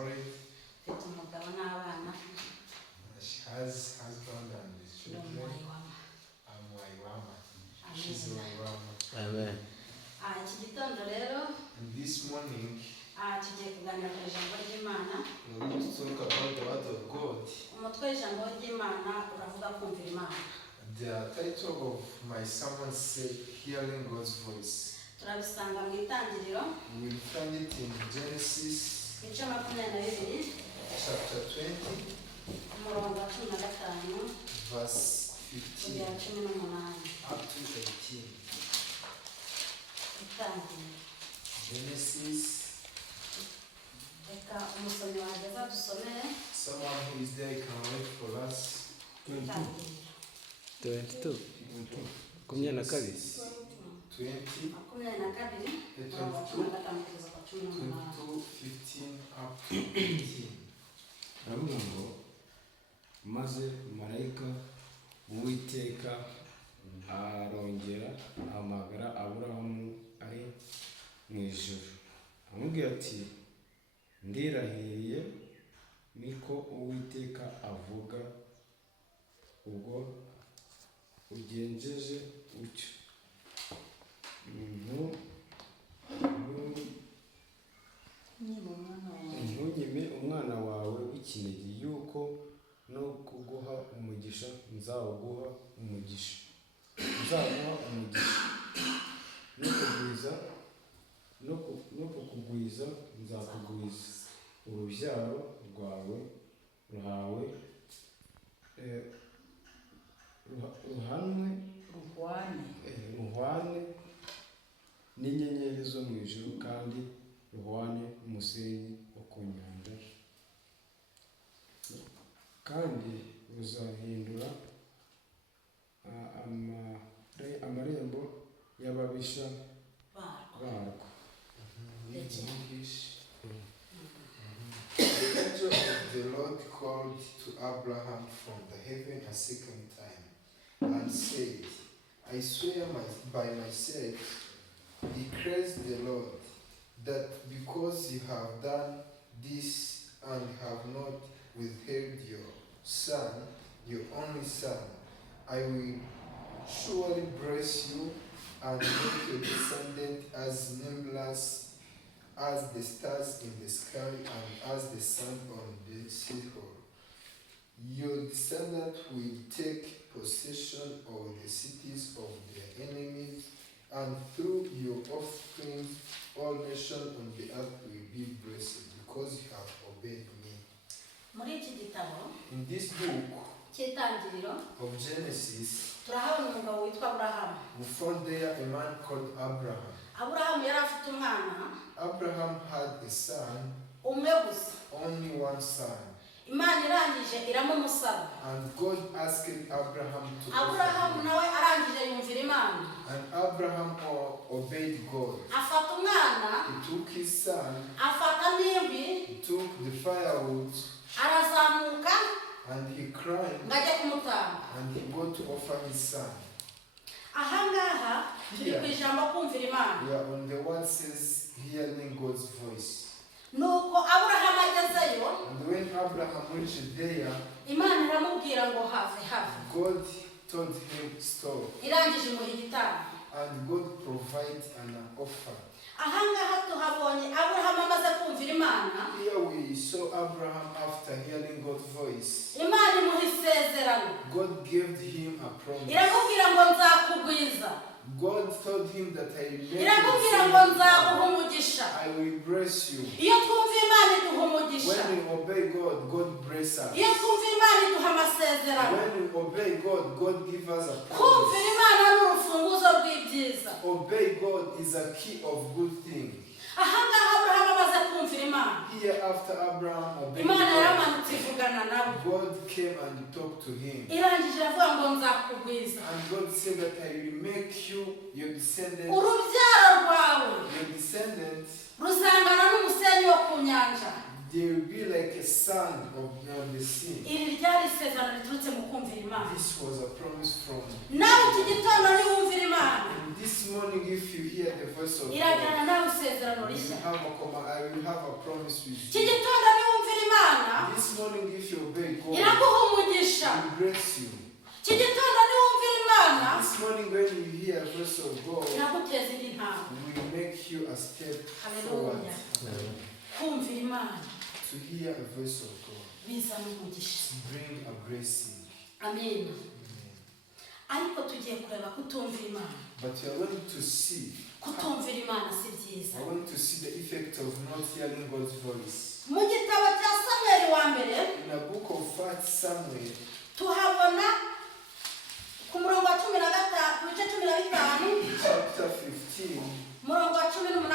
married. She has husband and children. She's Waiwama. Amen. And this morning, we're going to talk about the word of God. The title of my sermon said, Hearing God's Voice. We'll find it in Genesis chapter 20, verse 15 up to 18. Genesis. Someone who is there can write for us. 22. Kumya na kabiri. 20, 15 up to 18. Aravuga ngo maze marayika Uwiteka arongera ahamagara Aburahamu ari mu ijuru, amubwira ati ndirahiriye niko Uwiteka avuga ubwo ugenjeje utyo ntunyime umwana wawe w'ikinege yuko no kuguha umugisha nzawuguha umugisha no kukugwiza nzakugwiza urubyaro rwawe ruhwane n'inyenyeri zo mu ijuru kandi ruhwane umusenyi wo ku nyanja, kandi ruzahindura amarembo y'ababisha barwo. The angel of the Lord called to Abraham from the heaven a second time and said, I swear by myself, declares the Lord, that because you have done this and have not withheld your son, your only son, I will surely bless you and make your descendant as numerous as the stars in the sky and as the sand on the seashore. Your descendant will take possession of the cities of their enemies, and through your offspring all nations on the earth will be blessed, because you have obeyed me. In this book of Genesis, we found there a man called Abraham. Abraham had a son, only one son. And God asked Abraham to and Abraham obeyed God. He took his son, he took the firewood, and he cried, and he got to offer his son. Here, we are on the word says, hearing God's voice. And when Abraham reached there, God told him stop, and God provided an offer. Here we saw Abraham after hearing God's voice. God gave him a promise. God told him that I will bless you. When we obey God, God bless us. When we obey God, God gives us a promise. Obey God is a key of good things. Here after Abraham obeyed God, God came and talked to him. And God said that I will make you your descendants. They will be like a sand on the sea. iri ryari isezerano riturutse mu kumvira Imana. This was a promise from. Nawe iki gitondo niwumvira Imana, And this morning, if you hear the voice of God, irajyana nawe isezerano I rishya. will have a promise with Iki you. gitondo niwumvira Imana, This morning, if you obey God, iraguha umugisha. He will bless you. Iki gitondo niwumvira Imana, This morning, when you hear the voice of God, iraguteza indi ntambwe. He will make you a step forward. Haleluya. Kumvira Imana To hear the voice of God, bizana umugisha. bring a blessing. Amen. Amen. Ariko tugiye kureba kutumvira Imana. But you are going to see, Kutumvira Imana si byiza. I want to see the effect of not hearing God's voice. Mu gitabo cya Samweli wa mbere In the book of 1 Samuel, tuhabona ku murongo wa 15 ku bice 15 chapter 15, murongo wa 18 wa 19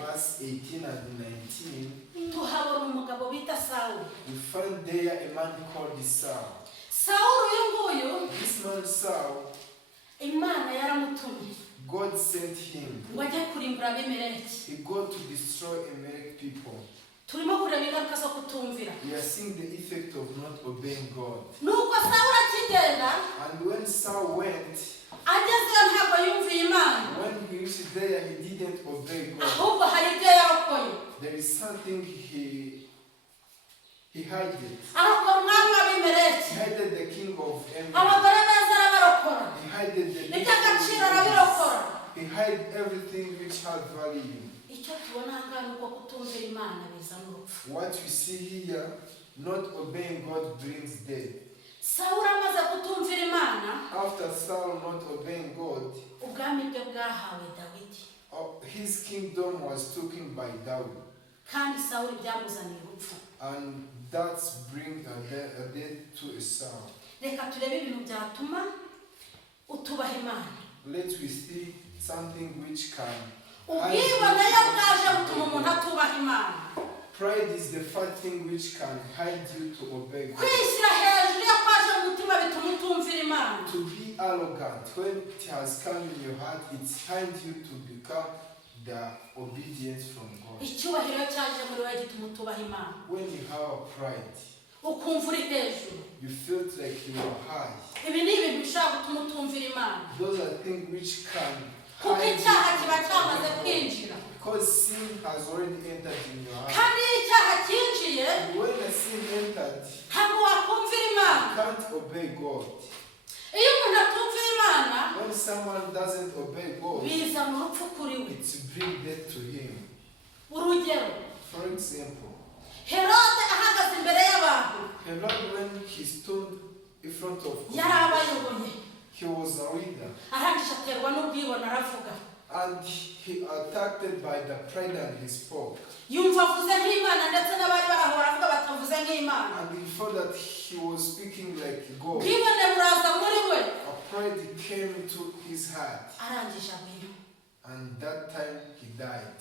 verse 18 and 19, tuhabona umugabo bita Sawuli. we find there a man called Isaha. Sawuli uyu nguyu This man Saul, Imana yaramutumye God sent him. ngo ajye kurimbura Abimeleki. He got to destroy Amalek people. Turimo kureba ingaruka zo kutumvira. We are seeing the effect of not obeying God. Nuko Sawuli akigenda And when Saul went, agezeyo ntabwo yumviye Imana, when he reached there, he didn't obey God. ahubwo hari ibyo yarokoye. There is something he hided. Arokora umwami He w'Abimeleki, hided the king of Amalek. abagore beza arabarokora, He hided the iby'agaciro arabirokora. He hid everything which had value. Icyo tubona aha ngaha ni uko kutumvira Imana bizana urupfu. What we see here, not obeying God brings death. Sawuli amaze kutumvira Imana, After Saul not obeying God, ubwami bwe bwahawe Dawidi, his kingdom was taken by David. kandi Sawuli byamuzaniye urupfu. And that brings a death to Saul. Reka turebe ibintu byatuma utubaha Imana. Let we see something which can Ubwibone iyo bwaje butuma umuntu atubaha Imana. Pride is the first thing which can hide you to obey God. Kwishyira hejuru iyo kwaje mu mutima bituma utumvira Imana. To be arrogant, when it has come in your heart, it hinds you to become the obedience from God. Icyubahiro cyaje muri wowe gituma utubaha Imana. When you have pride, Ukumva uri hejuru. you feel like you are high. Ibi ni ibintu bishobora gutuma utumvira Imana. Those are things which can Kuko hide icyaha kiba you cyamaze from God. kwinjira. Because sin has already entered in your heart. Kandi iyo icyaha cyinjiye When a sin entered, ntabwo wakumvira Imana. you can't obey God. Iyo umuntu atumvira Imana When someone doesn't obey God, bizana urupfu kuri we. it brings death to him. Urugero, For example, Herode ahagaze imbere y'abantu Herod, when he stood in front of yari God, abayoboye, he was a leader. arangije aterwa n'ubwibone aravuga. And he attacked by the pride and he spoke. Yumva avuze nk'Imana ndetse n'abari baraho baravuga batavuze nk'Imana. And he thought that he was speaking like God. Ubwibone buraza muri we. A pride came to his heart. Arangije abiri. And that time he died.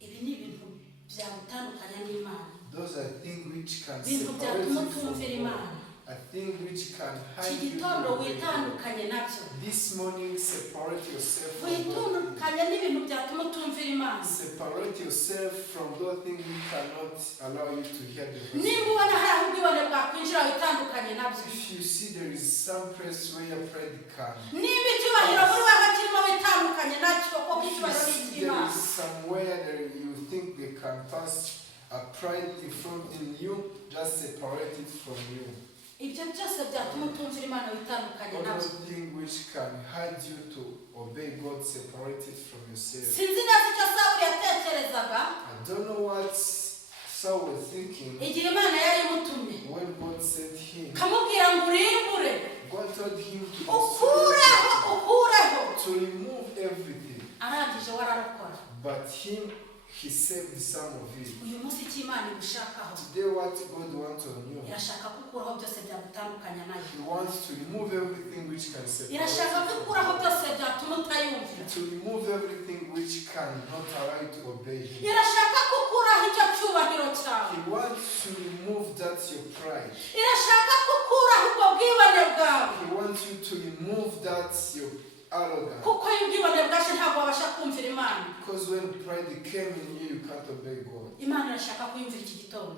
Ibi ni ibintu byamutandukanya n'Imana. Those are things which can Ibintu separate byatuma you from utumvira God. Imana. A thing which can Iki hide you gitondo from God. witandukanye nabyo. This morning, separate yourself from God. Witandukanye n'ibintu byatuma utumvira Imana. Separate yourself from those things which cannot allow you to hear the voice. Niba ubona hari aho ubwibone bwakwinjira witandukanye nabyo. If you see there is some place where your pride can. Niba icyubahiro muri wowe kirimo witandukanye nacyo kuko If you icyubahiro ni see there icy'Imana. is somewhere that you think they can pass a pride in you, just separate it from you. Ibyo byose byatuma utumvira Imana witandukanye nabyo. Other thing which can hide you to obey God, separate it from yourself. Sinzi neza icyo Sawuli yatekerezaga I don't know what Saul was thinking igihe Imana yari imutumye. when God sent him. Kamubwira ngo urimbure, God told him to ukureho. to remove everything, Arangije wararokora. but he saved some of it. Uyu munsi icyo Imana igushakaho Today, what God wants on you, irashaka kukuraho byose byagutandukanya nayo. He wants to remove everything which can separate Irashaka you. kukuraho byose byatuma utayumvira. To remove everything which cannot allow you to obey Him. Irashaka kukuraho icyo cyubahiro cyawe. He wants to remove that your pride. Irashaka kukuraho ubwo bwibone bwawe. He wants you to remove that your arrogant. kuko y'ubwibone bwaje ntabwo wabasha kumvira Imana. Because when pride came in you, you can't obey God. Imana irashaka kuyumvira iki gitondo.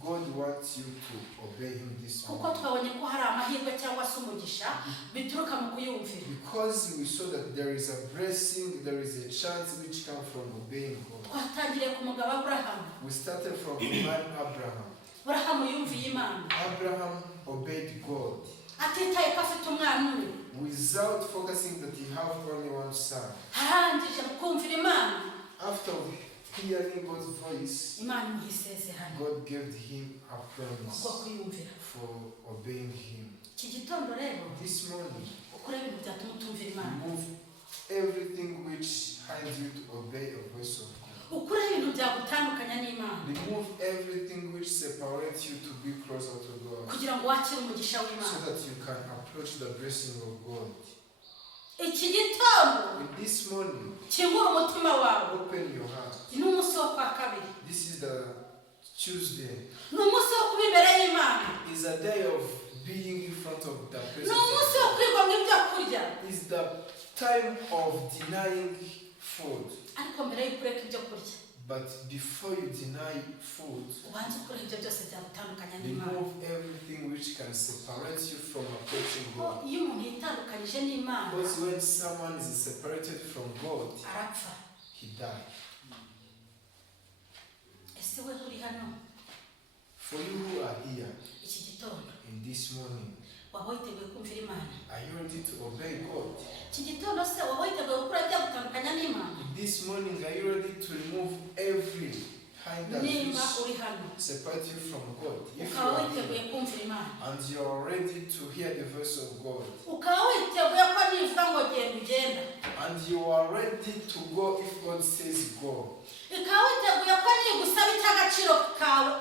God wants you to obey Him this kuko morning. twabonye ko hari amahirwe cyangwa se umugisha bituruka mu kuyumvira. Because we saw that there is a blessing, there is a chance which comes from obeying God. Twatangiriye ku mugabo Aburahamu. We started from the man Abraham. Aburahamu yumviye Imana. Abraham obeyed God atitaye ko afite umwana umwe. without focusing that he have only one son. arangije kumvira Imana. After hearing God's voice, Imana imuha isezerano God gave him a promise kubwo kuyumvira. for obeying Him. Iki gitondo rero This morning, ukora ibintu byatuma utumvira Imana. remove everything which hinds you to obey a voice of God. ukora ibintu byagutandukanya n'Imana Remove everything which separates you to be closer to God, kugira ngo wakire umugisha so w'Imana. that you can approach the blessing of God. Iki gitondo With this morning, kingura umutima wawe. open your heart. ni umunsi wo kwa kabiri. This is the Tuesday. ni umunsi wo kuba imbere y'Imana. It's a day of being in front of the ni presence umunsi of wo God. kwigwa mu ibyo kurya. It's the time of denying food. ariko mbere y'uko ureka ibyo kurya But before you deny food, ubanza ukora ibyo byose byagutandukanya n'Imana. remove everything which can separate you from approaching God. iyo umuntu yitandukanyije n'Imana Because when someone is separated from God, arapfa. he died. ese we uri hano For you who are here iki gitondo in this morning, waba witeguye kumvira Imana? are you ready to obey God? iki gitondo se waba witeguye gukora ibyagutandukanya n'Imana? This morning, are you ready to remove every hindrance nimba which uri hano separates you from God? If you ukaba are witeguye here kumvira Imana, and you are ready to hear the voice of God, ukaba witeguye ko nivuga ngo genda ugenda, and you are ready to go if God says go, ukaba witeguye ko nigusaba icy'agaciro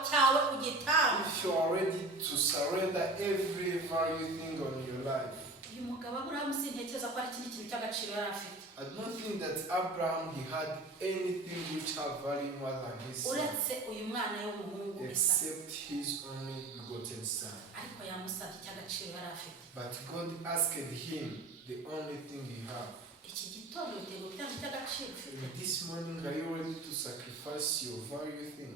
cyawe ugitanga. if you are ready to surrender every value thing on your life. uyu mugabo Aburahamu sintekereza ko ari ikindi kintu cy'agaciro yari afite I don't think that Abraham, he had anything which have value more than his son, uretse uyu mwana w'umuhungu Isaha. except his only begotten son. ariko yamusabye icy'agaciro yari afite. But God asked him the only thing he had. iki gitondo witeguye gutanga icy'agaciro ufite? This morning, are you ready to sacrifice your value thing?